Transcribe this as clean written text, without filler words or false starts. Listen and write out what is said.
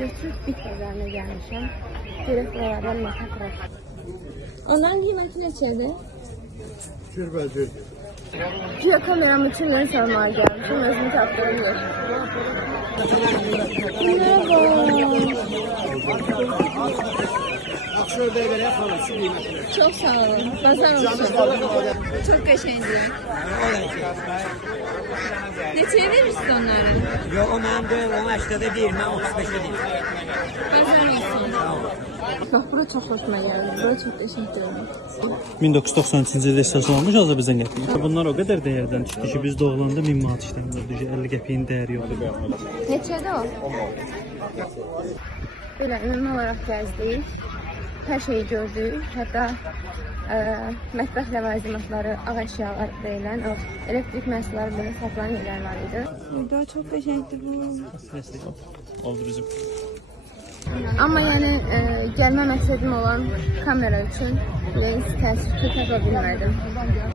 götürüb bit bazarına gəlmişəm. Görək buralardan nə tapırıq. Onların qiyməti neçədir? Cürbəcürdür. Güya kameram üçün yer salmağa gəlmişəm. Özümü tapdığım yer. Çok sağ olun. Pazar olsun. Çok qəşəngdir. Neçəyə verirsiniz onları? Yo, o mənim deyil, o 80'de değil, mən 35'de değil. Pazar olsun. Bax, bura çox xoşuma gəldi. Bura çox qəşəngdir. 1993-cü ildə istasyon olmuş Azərbaycan qəpiki. Bunlar o qədər dəyərdən çıxdı ki, biz doğulanda 1000 manat işləmirdi ki, 50 qəpiyin dəyəri yoxdur. Neçədir o? Belə ümumi olaraq gəzdik. Hər şeyi gördük. Hətta mətbəx ləvazimatları, ağ əşyalar deyilən, o elektrik məhsulları belə satılan yerlər var idi. Burada çox qəşəngdir bu. Oldu bizim. Amma yəni gəlmə məqsədim olan kamera üçün lens təəssüf ki, tapa bilmədim.